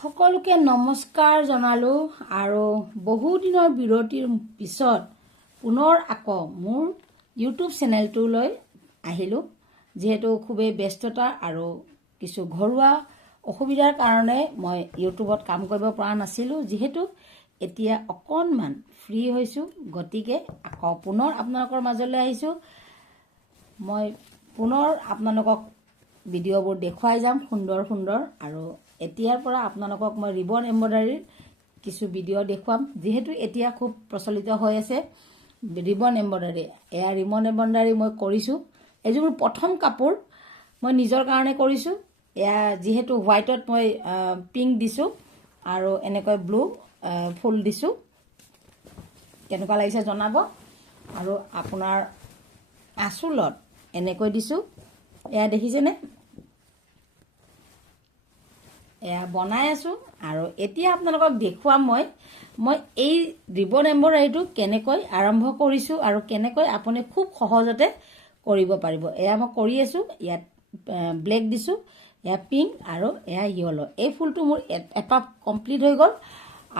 সকলোকে নমস্কাৰ জনালো আৰু বহু দিনৰ বিৰতিৰ পিছত পুনৰ আকৌ মোৰ ইউটিউব চেনেলটোলৈ আহিলোঁ যেহেতু খুবেই ব্যস্ততা আৰু কিছু ঘৰুৱা অসুবিধাৰ কাৰণে মই ইউটিউবত কাম কৰিব পৰা নাছিলোঁ যেহেতু এতিয়া অকণমান ফ্ৰী হৈছোঁ গতিকে আকৌ পুনৰ আপোনালোকৰ মাজলৈ আহিছোঁ মই পুনৰ আপোনালোকক ভিডিঅ'বোৰ দেখুৱাই যাম সুন্দৰ সুন্দৰ আৰু এতিয়াৰ পৰা আপোনালোকক মই ৰিবন এম্ব্ৰইডাৰীৰ কিছু ভিডিঅ' দেখুৱাম যেহেতু এতিয়া খুব প্ৰচলিত হৈ আছে ৰিবন এম্ব্ৰইডাৰী এয়া ৰিবন এম্ব্ৰইডাৰী মই কৰিছোঁ এইযোৰ প্ৰথম কাপোৰ মই নিজৰ কাৰণে কৰিছোঁ এয়া যেহেতু হোৱাইটত মই পিংক দিছোঁ আৰু এনেকৈ ব্লু ফুল দিছোঁ কেনেকুৱা লাগিছে জনাব আৰু আপোনাৰ আঁচলত এনেকৈ দিছোঁ এয়া দেখিছেনে এয়া বনাই আছোঁ আৰু এতিয়া আপোনালোকক দেখুৱাম মই এই ৰিবন এম্ব্ৰইডাৰীটো কেনেকৈ আৰম্ভ কৰিছোঁ আৰু কেনেকৈ আপুনি খুব সহজতে কৰিব পাৰিব এয়া মই কৰি আছোঁ ইয়াত ব্লেক দিছোঁ এয়া পিংক আৰু এয়া য়েলো এই ফুলটো মোৰ এপাহ কমপ্লিট হৈ গ'ল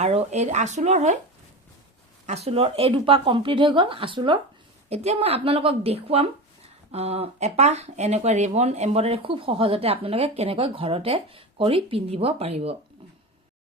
আৰু এই আঁচলৰ হয় আঁচলৰ এই দুপাহ কমপ্লিট হৈ গ'ল আঁচলৰ এতিয়া মই আপোনালোকক দেখুৱাম এপাহ এনেকৈ ৰিবন এম্ব্ৰইডাৰী খুব সহজতে আপোনালোকে কেনেকৈ ঘৰতে কৰি পিন্ধিব পাৰিব